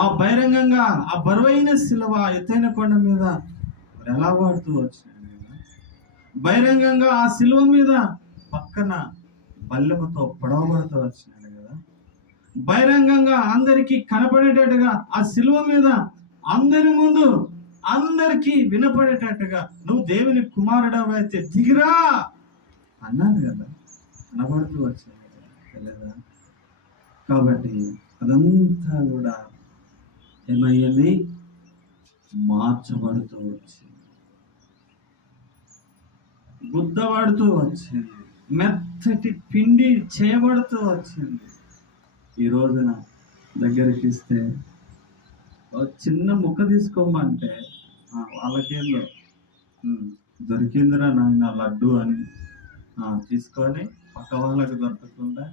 ఆ బహిరంగంగా ఆ బరువైన సిలువ ఎత్తైన కొండ మీద ఎలా వాడుతూ వచ్చినాడు కదా. బహిరంగంగా ఆ సిలువ మీద పక్కన బల్లెముతో పొడవబడుతూ వచ్చినాడు కదా. బహిరంగంగా అందరికీ కనపడేటట్టుగా ఆ సిలువ మీద అందరి ముందు అందరికీ వినపడేటట్టుగా నువ్వు దేవుని కుమారుడవు అయితే దిగిరా అన్నాను కదా. కనబడుతూ వచ్చాను కదా. కాబట్టి అదంతా కూడా ఏమయ్యింది? మార్చబడుతూ వచ్చింది, గుద్దబడుతూ వచ్చింది, మెత్తటి పిండి చేయబడుతూ వచ్చింది. ఈ రోజున దగ్గరికి ఇస్తే చిన్న ముక్క తీసుకోమంటే వాళ్ళకేందో దొరికిందిరా నాయన లడ్డు అని తీసుకొని పక్క వాళ్ళకి దొరకకుండా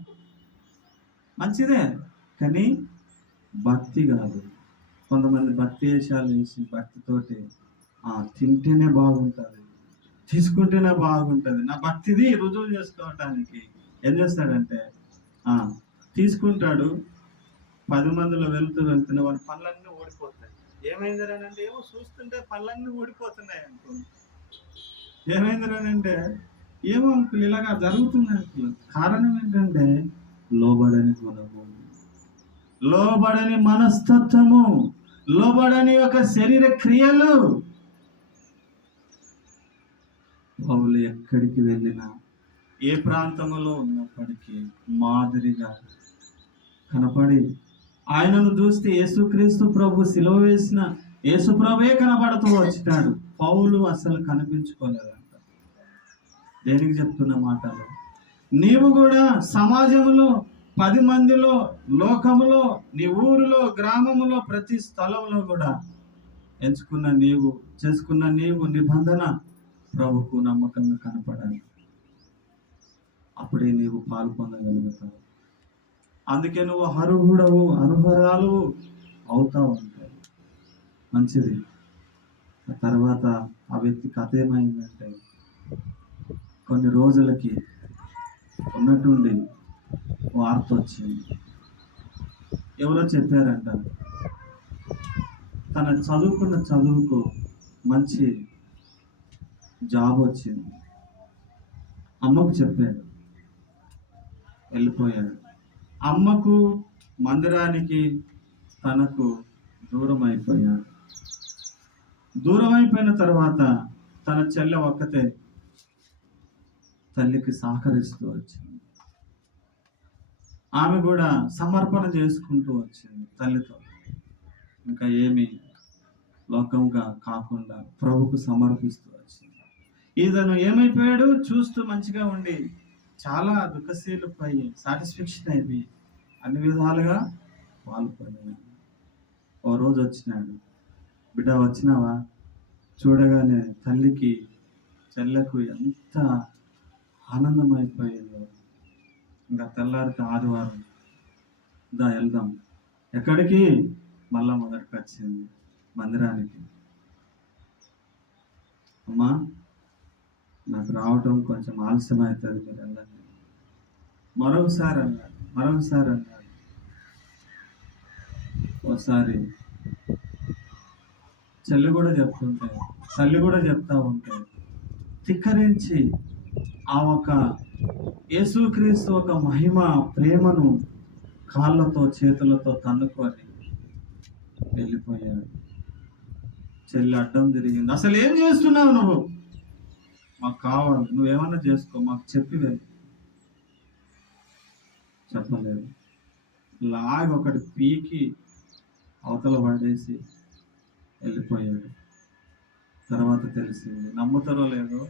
మంచిదే, కానీ భక్తి కాదు. కొంతమంది భక్తి వేషాలు వేసి భక్తితోటి తింటేనే బాగుంటుంది, తీసుకుంటేనే బాగుంటుంది, నా భక్తిది రుజువు చేసుకోవటానికి ఏం చేస్తాడంటే తీసుకుంటాడు. 10 మందిలో వెళ్తున్న వాడి పళ్ళన్నీ ఓడిపోతాయి. ఏమైందిరానంటే ఏమో చూస్తుంటే పళ్ళన్నీ ఓడిపోతున్నాయి అనుకో. ఏమైందిరానంటే ఏమో అంకుల్ ఇలాగా జరుగుతుంది అంకుల్. కారణం ఏంటంటే లోబడని గుణము, లోబడని మనస్తత్వము, లోబడని ఒక శరీర క్రియలు. పౌలు ఎక్కడికి వెళ్ళినా ఏ ప్రాంతంలో ఉన్నప్పటికీ మాదిరిగా కనపడి ఆయనను చూస్తే యేసుక్రీస్తు ప్రభు సిలువ వేసిన యేసు ప్రభువే కనపడుతూ వచ్చినాడు. పౌలు అసలు కనిపించుకోలేదంట. దేనికి చెప్తున్న మాటలు? నీవు కూడా సమాజంలో 10 మందిలో, లోకములో, నీ ఊరిలో, గ్రామములో, ప్రతి స్థలంలో కూడా చేసుకున్న నీవు నిబంధన ప్రభుకు నమ్మకంగా కనపడాలి. అప్పుడే నీవు పాలు పొందగలుగుతావు. అందుకే నువ్వు అర్హురాలు అవుతావు ఉంటాయి. మంచిది. ఆ తర్వాత ఆ వ్యక్తి కథ ఏమైందంటే కొన్ని రోజులకి ఉన్నట్టుండి వార్త వచ్చింది. ఎవరో చెప్పారంట, తన చదువుకున్న చదువుకు మంచి జాబ్ వచ్చింది. అమ్మకు చెప్పాడు, వెళ్ళిపోయాడు. అమ్మకు మందిరానికి తనకు దూరం అయిపోయాడు. దూరం అయిపోయిన తర్వాత తన చెల్లె ఒక్కతే తల్లికి సహకరిస్తూ వచ్చింది. ఆమె కూడా సమర్పణ చేసుకుంటూ వచ్చింది తల్లితో. ఇంకా ఏమి లోకంగా కాకుండా ప్రభుకు సమర్పిస్తూ వచ్చింది. ఇతను ఏమైపోయాడు? చూస్తూ మంచిగా ఉండి చాలా దుఃఖశీలపై సాటిస్ఫాక్షన్ అయిపోయి అన్ని విధాలుగా పాల్పొందాడు. ఓ రోజు వచ్చినాడు. బిడ్డ వచ్చినావా? చూడగానే తల్లికి చెల్లకు ఎంత ఆనందం అయిపోయిందో. ఇంకా తెల్లారితే ఆదివారం, వెళ్దాం. ఎక్కడికి? మళ్ళా మొదటికి వచ్చింది మందిరానికి. అమ్మా, నాకు రావటం కొంచెం ఆలస్యం అవుతుంది, మీరు వెళ్ళండి. మరొకసారి అన్నాడు. ఒకసారి చెల్లి కూడా చెప్తుంటే, తల్లి కూడా చెప్తా ఉంటే ధిక్కరించి ఆ ఒక యేసుక్రీస్తు ఒక మహిమ ప్రేమను కాళ్ళతో చేతులతో తన్నుకొని వెళ్ళిపోయాడు. చెల్లి అడ్డం తిరిగింది. అసలు ఏం చేస్తున్నావు నువ్వు? మాకు కావాలి, నువ్వేమన్నా చేసుకో, మాకు చెప్పి వెళ్ళి. చెప్పలేదు. లాగి ఒకటి పీకి అవతల పడేసి వెళ్ళిపోయాడు. తర్వాత తెలిసింది. నమ్ముతారో లేదో,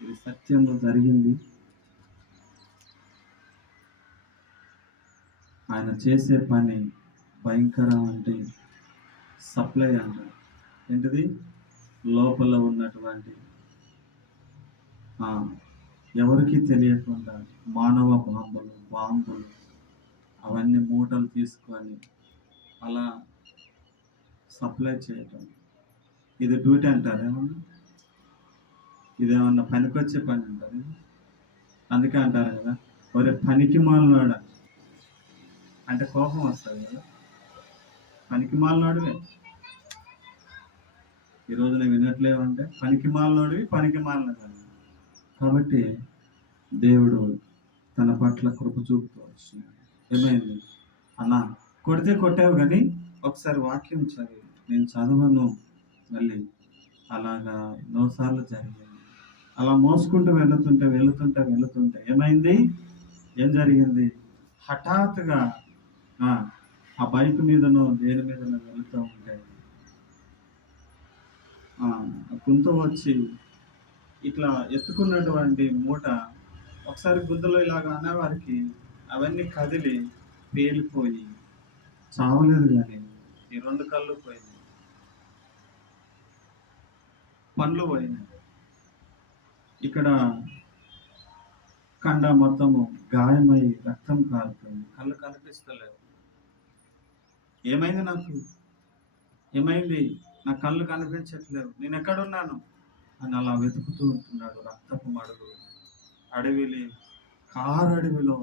ఇది సత్యంలో జరిగింది. ఆయన చేసే పని భయంకరం అంటే సప్లై అంటారు. ఏంటిది? లోపల ఉన్నటువంటి ఎవరికి తెలియకుండా మానవ బాంబులు అవన్నీ మూటలు తీసుకొని అలా సప్లై చేయటం. ఇది డ్యూటీ అంటారు ఏమన్నా? ఇదేమన్నా పనికొచ్చే పని అంటారు? అందుకే అంటారు కదా, ఒరే పనికి మాలినాడ అంటే కోపం వస్తుంది కదా. పనికి మాలినాడువే ఈరోజు నేను వినట్లేవంటే పనికి మాలినోడివి, పనికి మాలినది. కాబట్టి దేవుడు తన పట్ల కృప చూపుతూ వస్తున్నాడు. ఏమైంది అన్న? కొడితే కొట్టావు కానీ ఒకసారి వాక్యం చదివి. నేను చదవను. మళ్ళీ అలాగా ఎన్నోసార్లు జరిగింది. అలా మోసుకుంటూ వెళుతుంటే ఏమైంది? ఏం జరిగింది? హఠాత్తుగా ఆ బైక్ మీదనో దేని మీదనో వెళుతూ ఉంటే గుంత వచ్చి ఇట్లా ఎత్తుకున్నటువంటి మూట ఒకసారి గుంతలో ఇలాగా అనేవారికి అవన్నీ కదిలి పేలిపోయి చావలేదు, కానీ ఈ 2 కళ్ళు పోయింది, పండ్లు పోయినాయి, ఇక్కడ కండ మొత్తము గాయమై రక్తం కారుతుంది, కళ్ళు కనిపిస్తలేదు. ఏమైంది నాకు? ఏమైంది? నా కళ్ళు కనిపించట్లేవు, నేను ఎక్కడున్నాను అని అలా వెతుకుతూ ఉంటున్నాడు. రక్తపు మడుగు అడవిలో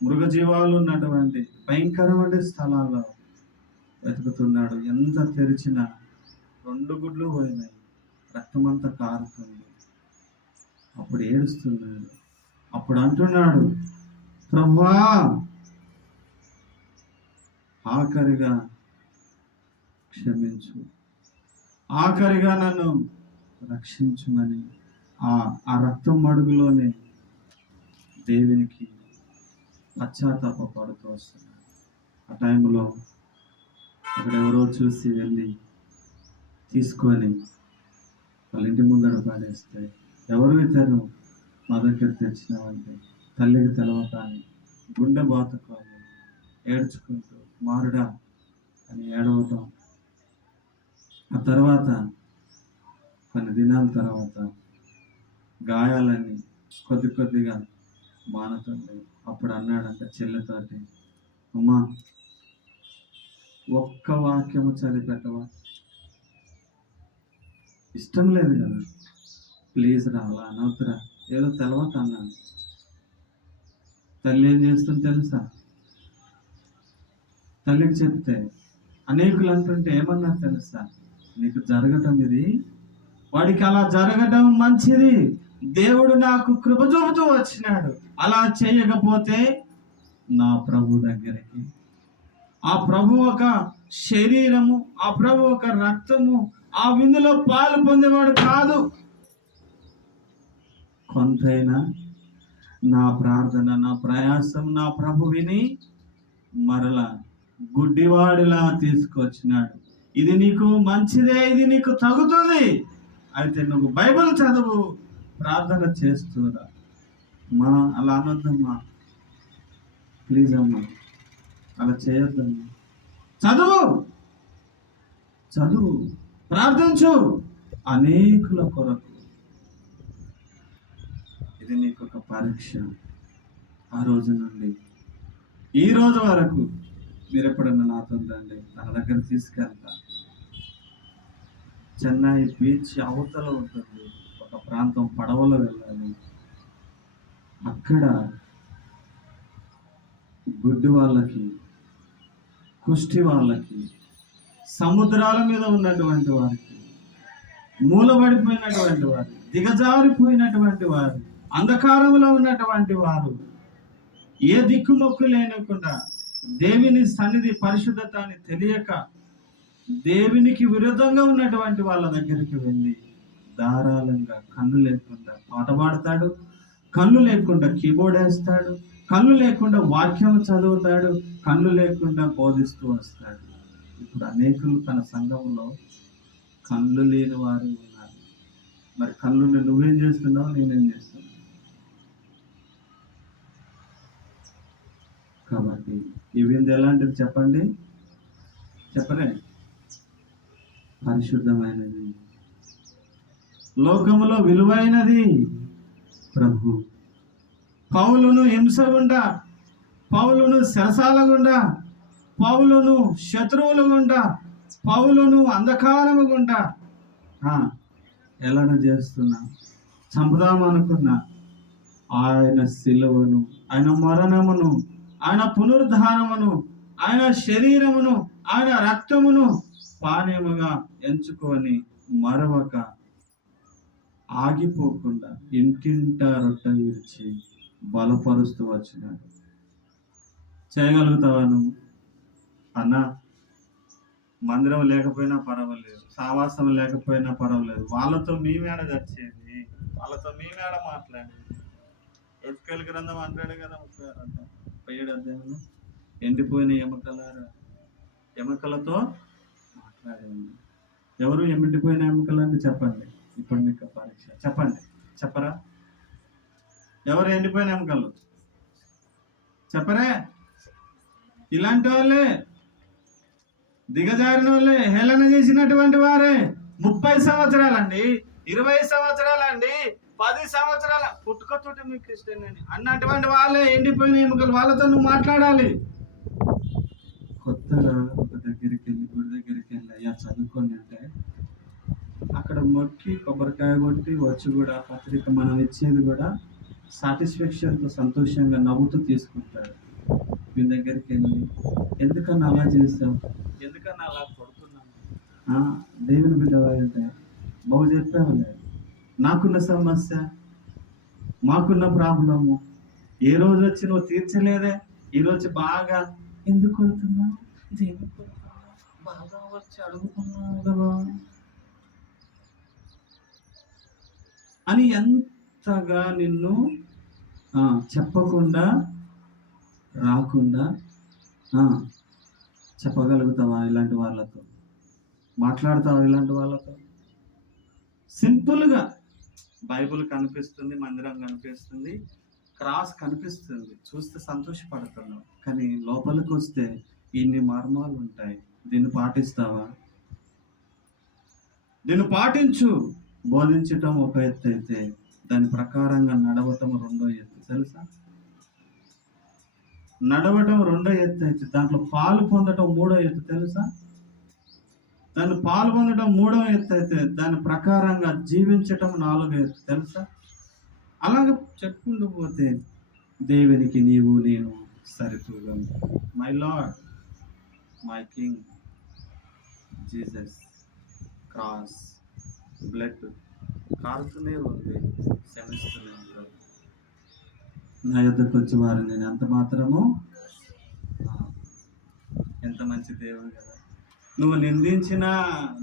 మృగజీవాలు ఉన్నటువంటి భయంకరమైన స్థలాల్లో వెతుకుతున్నాడు. ఎంత తెరిచినా 2 గుడ్లు పోయినాయి, రక్తమంతా కారుతుంది. అప్పుడు ఏడుస్తున్నాడు. అప్పుడు అంటున్నాడు, ప్రభువా ఆఖరిగా క్షమించు, ఆఖరిగా నన్ను రక్షించుమని ఆ రక్తం మడుగులోనే దేవునికి పశ్చాత్తాప పడుతూ వస్తున్నాడు. ఆ టైంలో అక్కడెవరో చూసి వెళ్ళి తీసుకొని వాళ్ళ ఇంటి ముందర పాడేస్తే, ఎవరు ఇతను మా దగ్గర తెచ్చినావంటే తల్లికి తెలవకాని గుండె బాతుకోవాలి, ఏడ్చుకుంటూ మారుడా అని ఏడవటం. ఆ తర్వాత కొన్ని దినాల తర్వాత గాయాలన్నీ కొద్దిగా మానుతుంది. అప్పుడు అన్నాడంట చెల్లెతోటి, అమ్మా ఒక్క వాక్యము చదివిపెట్టవా? ఇష్టం లేదు కదా, ప్లీజ్ రా, అలా అనవుతురా, ఏదో తెలవక అన్నాను. తల్లి ఏం చేస్తుంది తెలుసా? తల్లికి చెప్తే అనేకులు అంటుంటే ఏమన్నారు తెలుసా? నీకు జరగటం ఇది, వాడికి అలా జరగటం మంచిది, దేవుడు నాకు కృప చూపుతూ వచ్చినాడు. అలా చేయకపోతే నా ప్రభు దగ్గరికి, ఆ ప్రభు ఒక శరీరము, ఆ ప్రభు ఒక రక్తము, ఆ విందులో పాలు పొందేవాడు కాదు. కొంతైనా నా ప్రార్థన, నా ప్రయాసం నా ప్రభు విని మరలా గుడ్డివాడిలా తీసుకొచ్చినాడు. ఇది నీకు మంచిదే, ఇది నీకు తగుతుంది, అయితే నువ్వు బైబిల్ చదువు, ప్రార్థన చేస్తురా. మా అలా అనొద్దమ్మా, ప్లీజ్ అమ్మా, అలా చేయొద్దమ్మా. చదువు, ప్రార్థించు అనేకుల కొరకు. ఇది నీకు ఒక పరీక్ష. ఆ రోజు నుండి ఈ రోజు వరకు మీరు ఎప్పుడన్నా నాతో రండి, తన దగ్గర తీసుకెళ్తా. చెన్నై బీచ్ అవతల ఉంటుంది ఒక ప్రాంతం, పడవలో వెళ్ళాలి. అక్కడ గుడ్డి వాళ్ళకి, కుష్టి వాళ్ళకి, సముద్రాల మీద ఉన్నటువంటి వారికి, మూలబడిపోయినటువంటి వారు, దిగజారిపోయినటువంటి వారు, అంధకారంలో ఉన్నటువంటి వారు, ఏ దిక్కుమొక్కు లేనకుండా దేవుని సన్నిధి పరిశుద్ధతని తెలియక దేవునికి విరుద్ధంగా ఉన్నటువంటి వాళ్ళ దగ్గరికి వెళ్ళి ధారాళంగా కన్ను లేకుండా పాట పాడతాడు, కన్ను లేకుండా కీబోర్డ్ వేస్తాడు, కన్ను లేకుండా వాక్యం చదువుతాడు, కన్ను లేకుండా బోధిస్తూ వస్తాడు. ఇప్పుడు అనేకులు తన సంఘంలో కళ్ళు లేని వారు ఉన్నారు. మరి కళ్ళుని నువ్వేం చేస్తున్నావు, నేనేం చేస్తున్నావు? కాబట్టి ఈ విందు ఎలాంటిది చెప్పండి? చెప్పలే. పరిశుద్ధమైనది, లోకములో విలువైనది ప్రభు. పౌలును హింస గుండా, పౌలును సరసాల గుండా, పౌలును శత్రువుల గుండా, పౌలును అంధకారము గుండా ఎలానో చేస్తున్నా, చంపుదామనుకున్నా, ఆయన శిలువను, ఆయన మరణమును, ఆయన పునరుద్ధానమును, ఆయన శరీరమును, ఆయన రక్తమును పానీయముగా ఎంచుకొని మరొక ఆగిపోకుండా ఇంటింట రొట్టె విడిచి బలపరుస్తూ వచ్చినాడు. చేయగలుగుతావా నువ్వు? అన్నా, మందిరం లేకపోయినా పర్వాలేదు, సావాసం లేకపోయినా పర్వాలేదు, వాళ్ళతో మేమేడ చచ్చేది, వాళ్ళతో మేమేడ మాట్లాడేది. ఎత్తుకెళ్ళి గ్రంథం అంటాడు కదా 37 అధ్యాయంలో, ఎండిపోయిన ఎముకలతో మాట్లాడేది. ఎవరు ఎండిపోయిన ఎముకలని చెప్పండి. ఇప్పుడు మీకు పరీక్ష, చెప్పండి, చెప్పరా? ఎవరు ఎండిపోయిన ఎముకలు చెప్పరే? ఇలాంటి వాళ్ళే, దిగజారిన వాళ్ళే, హేళన చేసినటువంటి వారే. 30 సంవత్సరాలండి, 20 సంవత్సరాలండి, 10 సంవత్సరాల పుట్టుకతోటి మీకు క్రిస్టియన్ అని అన్నటువంటి వాళ్ళే ఎండిపోయిన ఎముకలు. వాళ్ళతో నువ్వు మాట్లాడాలి. కొత్తగా ఒక దగ్గరికి వెళ్ళి, గుడి దగ్గరికి వెళ్ళి అయ్యా చదువుకొని అంటే అక్కడ మొక్కి కొబ్బరికాయ కొట్టి వచ్చి కూడా పత్రిక మనం ఇచ్చేది కూడా సాటిస్ఫాక్షన్తో సంతోషంగా నవ్వుతూ తీసుకుంటాడు. మీ దగ్గరికి వెళ్ళి ఎందుకన్నా అలా చేస్తావు, ఎందుకన్నా అలా కొడుతున్నాను, దేవుని బిడ్డ అంటే బాగు చెప్పావులే, నాకున్న సమస్య, మాకున్న ప్రాబ్లము, ఏ రోజు వచ్చి నువ్వు తీర్చలేదే, ఈరోజు బాగా ఎందుకు కొడుతున్నావు, బాగా వచ్చి అడుగుతున్నావు కదా అని ఎంతగా నిన్ను చెప్పకుండా రాకుండా చెప్పగలుగుతావా? ఇలాంటి వాళ్ళతో మాట్లాడతావా? ఇలాంటి వాళ్ళతో సింపుల్గా బైబుల్ కనిపిస్తుంది, మందిరం కనిపిస్తుంది, క్రాస్ కనిపిస్తుంది, చూస్తే సంతోషపడుతున్నావు, కానీ లోపలికి వస్తే ఇన్ని మర్మాలు ఉంటాయి. దీన్ని పాటిస్తావా? దీన్ని పాటించు. బోధించటం ఒక ఎత్తు అయితే దాని ప్రకారంగా నడవటం రెండో ఎత్తు, తెలుసా? నడవటం రెండో ఎత్తు అయితే దాంట్లో పాలు పొందటం మూడో ఎత్తు, తెలుసా? దాన్ని పాలు పొందటం మూడో ఎత్తు అయితే దాని ప్రకారంగా జీవించటం నాలుగో ఎత్తు, తెలుసా? అలాగే చెప్పుకుంటూ పోతే దేవునికి నీవు నేను సరితూగం. My lord, my king Jesus cross blood కారుతూనే ఉంది, క్షమిస్తూనే ఉంది. నా యొద్దకు వచ్చి వారు నేను ఎంత మాత్రము, ఎంత మంచి దేవుడు కదా. నువ్వు నిందించినా,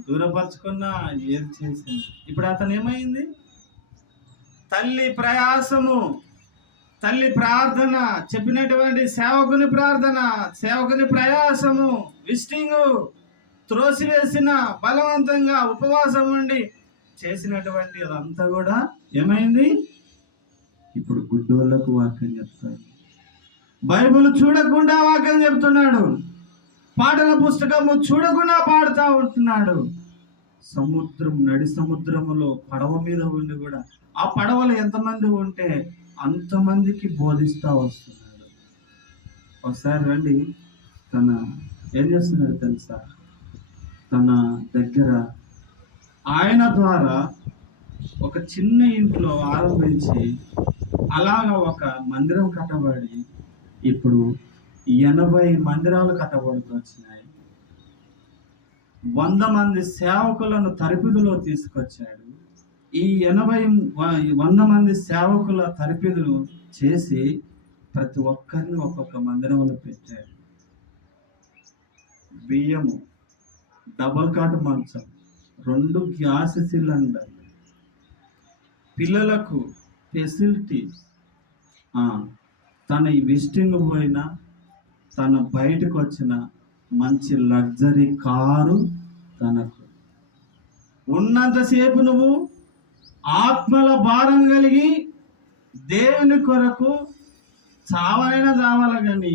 దూరపరుచుకున్నా, ఏది చేసినా, ఇప్పుడు అతను ఏమైంది? తల్లి ప్రయాసము, తల్లి ప్రార్థన, చెప్పినటువంటి సేవకుని ప్రార్థన, సేవకుని ప్రయాసము, విజిటింగ్, త్రోసివేసిన, బలవంతంగా ఉపవాసం ఉండి చేసినటువంటి అదంతా కూడా ఏమైంది? ఇప్పుడు గుడ్డోళ్ళకు వాక్యం చెప్తాడు. బైబిల్ చూడకుండా వాక్యం చెప్తున్నాడు. పాటల పుస్తకము చూడకుండా పాడుతూ ఉంటున్నాడు. సముద్రం, నడి సముద్రములో పడవ మీద ఉండి కూడా ఆ పడవలో ఎంతమంది ఉంటే అంతమందికి బోధిస్తూ వస్తున్నాడు. ఒకసారి రండి, తన ఏం చేస్తున్నాడు తెలుసా? తన దగ్గర ఆయన ద్వారా ఒక చిన్న ఇంట్లో ఆరంభించి అలాగా ఒక మందిరం కట్టబడి ఇప్పుడు 80 మందిరాలు కట్టబడుతూ వచ్చినాయి. 100 మంది సేవకులను తరపిదిలో తీసుకొచ్చాడు. ఈ 100 మంది సేవకుల తరపిదులు చేసి ప్రతి ఒక్కరిని ఒక్కొక్క మందిరంలో పెట్టాడు. బియ్యము, డబల్ కాట్ మంచం, 2 గ్యాస్ సిలిండర్, పిల్లలకు ఫెసిలిటీస్, తన విజిటింగ్ పోయినా, తన బయటకు వచ్చిన మంచి లగ్జరీ కారు తనకు ఉన్నంతసేపు నువ్వు ఆత్మల భారం కలిగి దేవుని కొరకు చావాలైనా చావాలి, కానీ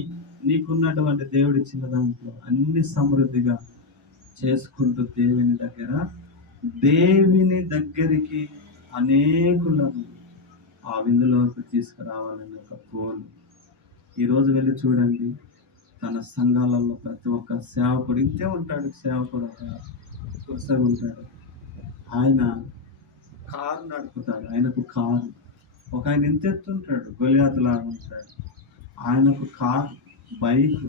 నీకున్నటువంటి దేవుడి ఇచ్చిన దాంట్లో అన్ని సమృద్ధిగా చేసుకుంటూ దేవుని దగ్గరికి అనేకులను ఆ విందులోకి తీసుకురావాలని ఒక గోల్. ఈరోజు వెళ్ళి చూడండి, తన సంఘాలలో ప్రతి ఒక్క సేవకుడు ఇంతే ఉంటాడు. సేవకుడు వరుసగా ఉంటాడు. ఆయన కారు నడుపుతాడు, ఆయనకు కారు. ఒక ఆయన ఇంతెత్తుంటాడు, గొలియాతు లాగా ఉంటాడు, ఆయనకు కారు, బైక్.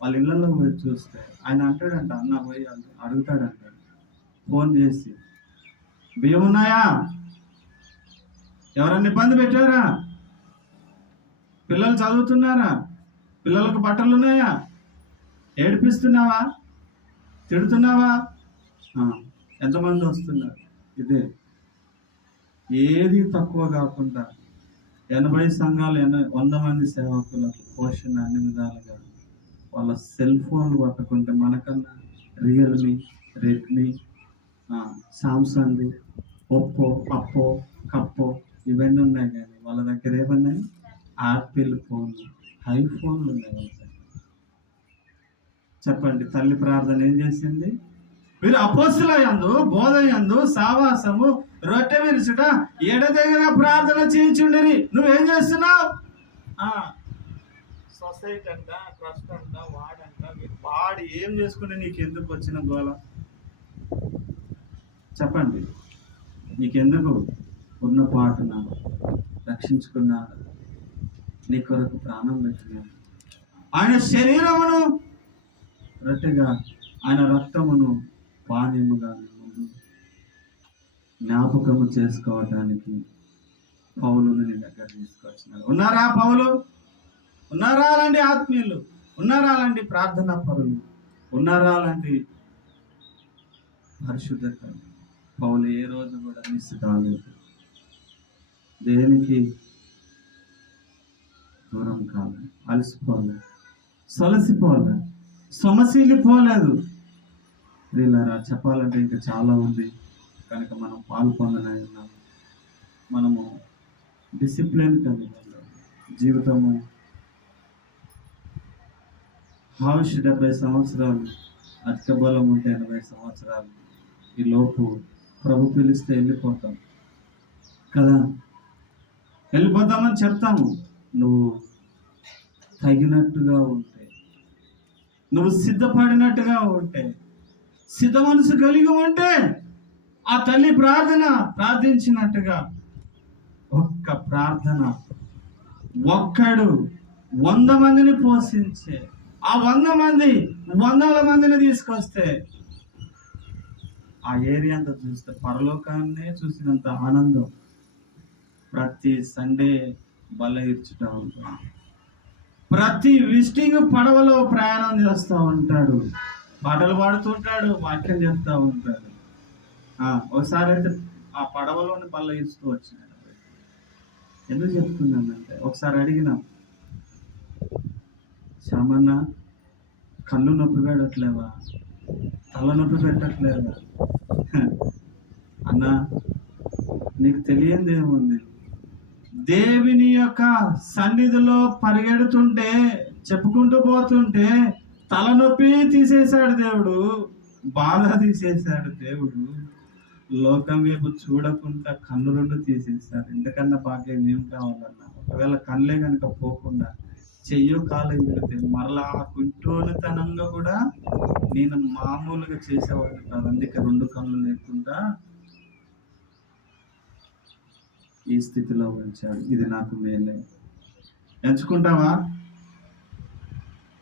వాళ్ళ ఇళ్లలో పోయి చూస్తే ఆయన అంటాడంట, అన్న పోయి అడుగుతాడంటాడు ఫోన్ చేసి, బియ్యం ఉన్నాయా, ఎవరన్నా ఇబ్బంది పెట్టారా, పిల్లలు చదువుతున్నారా, పిల్లలకు బట్టలు ఉన్నాయా, ఏడిపిస్తున్నావా, తిడుతున్నావా, ఎంతమంది వస్తున్నారు. ఇదే, ఏది తక్కువ కాకుండా 80 సంఘాలు 100 మంది సేవకులకు పోషణ అన్ని విధాలుగా వాళ్ళ సెల్ ఫోన్లు పట్టుకుంటే మనకన్నా రియల్మీ, రెడ్మీ, సామ్సంగ్, ఒప్పో, అప్పో, కప్పో ఇవన్నీ ఉన్నాయి. కానీ వాళ్ళ దగ్గర ఏమన్నాయి? యాపిల్ ఫోన్లు, ఐఫోన్లు ఉన్నాయి వాళ్ళ దగ్గర. చెప్పండి, తల్లి ప్రార్థన ఏం చేసింది? మీరు అపోస్తుల యందు, బోధ యందు, సావాసము, రొట్టె విరుచుట, ఎడతెగక ప్రార్థన చేయించుండరి. నువ్వేం చేస్తున్నావు? సొసైటీ అంట, ట్రస్ట్ అంట, వాడు ఏం చేసుకుంటే నీకు ఎందుకు వచ్చిన గోల? చెప్పండి, నీకెందుకు? ఉన్న పాటున రక్షించుకున్నాడు, నీ కొరకు ప్రాణం పెట్టినాడు. ఆయన శరీరమును రొట్టెగా, ఆయన రక్తమును పానీయముగా ముందు జ్ఞాపకము చేసుకోవటానికి పౌలుని నీ దగ్గర తీసుకొచ్చినాడు. ఉన్నారా పౌలు? ఉన్నారా అలాంటి ఆత్మీయులు? ఉన్నారా అలాంటి ప్రార్థనా పరులు? ఉన్నారా అలాంటి పరిశుద్ధత? పౌలు ఏ రోజు కూడా మిస్ కాలేదు, దేనికి దూరం కాలేదు, అలసిపోలేదు, సొలసిపోలేదు, సొమశీలిపోలేదు. వీళ్ళరా చెప్పాలంటే ఇంకా చాలా ఉంది, కనుక మనం పాల్పొందనై ఉన్నాము. మనము డిసిప్లిన్ కలిగి జీవితము. ఆయుష్ 70 సంవత్సరాలు, అధిక బలం ఉంటే 80 సంవత్సరాలు. ఈ లోపు ప్రభు పిలిస్తే వెళ్ళిపోతాం కదా, వెళ్ళిపోతామని చెప్తాము. నువ్వు తగినట్టుగా ఉంటే, నువ్వు సిద్ధపడినట్టుగా ఉంటే, సిద్ధ మనసు కలిగి ఉంటే, ఆ తల్లి ప్రార్థించినట్టుగా ఒక్క ప్రార్థన, ఒక్కడు 100 మందిని పోషించే, ఆ 100 మంది 100ల మందిని తీసుకొస్తే, ఆ ఏరియా అంతా చూస్తే పరలోకాన్నే చూసినంత ఆనందం. ప్రతి సండే బల ఇర్చుతూ ఉంటాడు, ప్రతి విజిటింగ్ పడవలో ప్రయాణం చేస్తూ ఉంటాడు, పాటలు పాడుతుంటాడు, వాక్యం చెప్తూ ఉంటాడు. ఒకసారి అయితే ఆ పడవలోని బల్ల ఇస్తూ వచ్చినాడు. ఎందుకు చెప్తున్నానంటే, ఒకసారి అడిగిన, శ్యామన్న కళ్ళు నొప్పి పెట్టట్లేవా, తల నొప్పి పెట్టట్లేదా? అన్నా, నీకు తెలియంది ఏముంది? దేవుని యొక్క సన్నిధిలో పరిగెడుతుంటే, చెప్పుకుంటూ పోతుంటే తలనొప్పి తీసేశాడు దేవుడు, బాధ తీసేశాడు దేవుడు, లోకం వైపు చూడకుండా కన్ను 2 తీసేశాడు. ఇంతకన్నా భాగ్యం ఏం కావాలన్నా? ఒకవేళ కళ్ళే కనుక పోకుండా చెయ్యో కాలు వెళితే మరలా ఆ కుంటోనితనంగా కూడా నేను మామూలుగా చేసేవాడు కాదు. అందుకే 2 కళ్ళు లేకుండా ఈ స్థితిలో ఉంచాడు. ఇది నాకు మేలే. ఎంచుకుంటావా?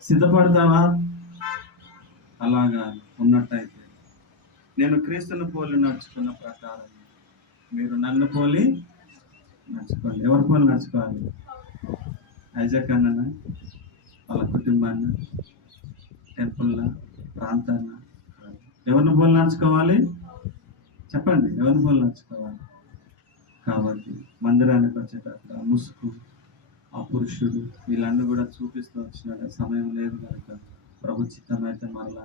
సిద్ధపడతావా? అలాగా ఉన్నట్టయితే, నేను క్రీస్తుని పోలి నడుచుకున్న ప్రకారం మీరు నన్ను పోలి నడుచుకోండి. ఎవరి పోలి నడుచుకోవాలి? ఐజాక్ అన్న, వాళ్ళ కుటుంబాన్ని, టెంపుల్న, ప్రాంతాన్న, ఎవరిని పోలి నడుచుకోవాలి? చెప్పండి, ఎవరిని పోలి నడుచుకోవాలి? కాబట్టి మందిరానికి వచ్చేటప్పుడు ఆ ముసుగు, ఆ పురుషుడు, వీళ్ళందరూ కూడా చూపిస్తూ వచ్చినాడు. సమయం లేదు కనుక ప్రభు చిత్తమైతే మరలా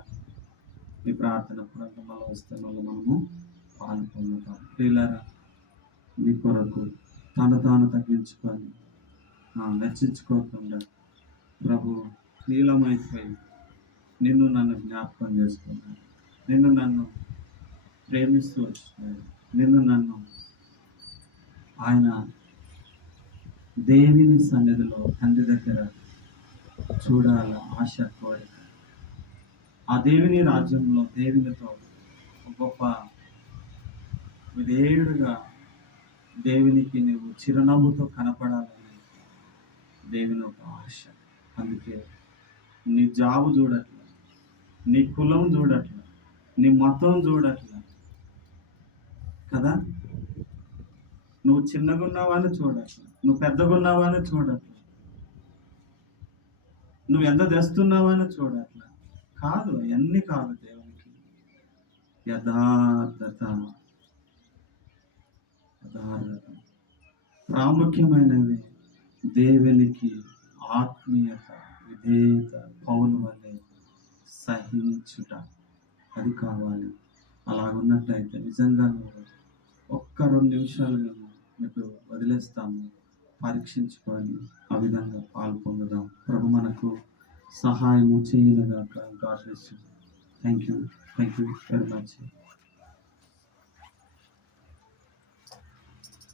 ఈ ప్రార్థన కూడా మళ్ళీ వస్తే మళ్ళీ మనము పాల్పొందుతాం. ప్రియులారా, మీ కొరకు తాను తగ్గించుకొని నచ్చించుకోకుండా ప్రభు నీలమైపోయి నిన్ను నన్ను జ్ఞాపకం చేసుకున్నాడు. నిన్ను నన్ను ప్రేమిస్తూ వచ్చినాడు. నిన్ను నన్ను ఆయన దేవుని సన్నిధిలో తండ్రి దగ్గర చూడాల ఆశ, కోరిక. ఆ దేవుని రాజ్యంలో దేవునితో గొప్ప విధేయుడుగా దేవునికి నువ్వు చిరునవ్వుతో కనపడాలని దేవుని ఒక ఆశ. అందుకే నీ జాబు చూడట్లా, నీ కులం చూడట్లా, నీ మతం చూడట్లా కదా. నువ్వు చిన్నగున్నావని చూడట్లా, నువ్వు పెద్దగున్నావని చూడట్లా, నువ్వు ఎంత తెస్తున్నావని చూడట్లా. కాదు, అవన్నీ కాదు. దేవునికి యథార్థత, యథార్థత ప్రాముఖ్యమైనది. దేవునికి ఆత్మీయత, విధేయత, పౌలు వల్లే సహించుట, అది కావాలి. అలాగున్నట్టయితే నిజంగా నువ్వు ఒక్క 2 నిమిషాలు మేము మీకు వదిలేస్తాము. పరీక్షించుకొని ఆ విధంగా పాల్పొందుదాం. ప్రభు మనకు సహాయము చేయనుగాక. God bless you. Thank you very much.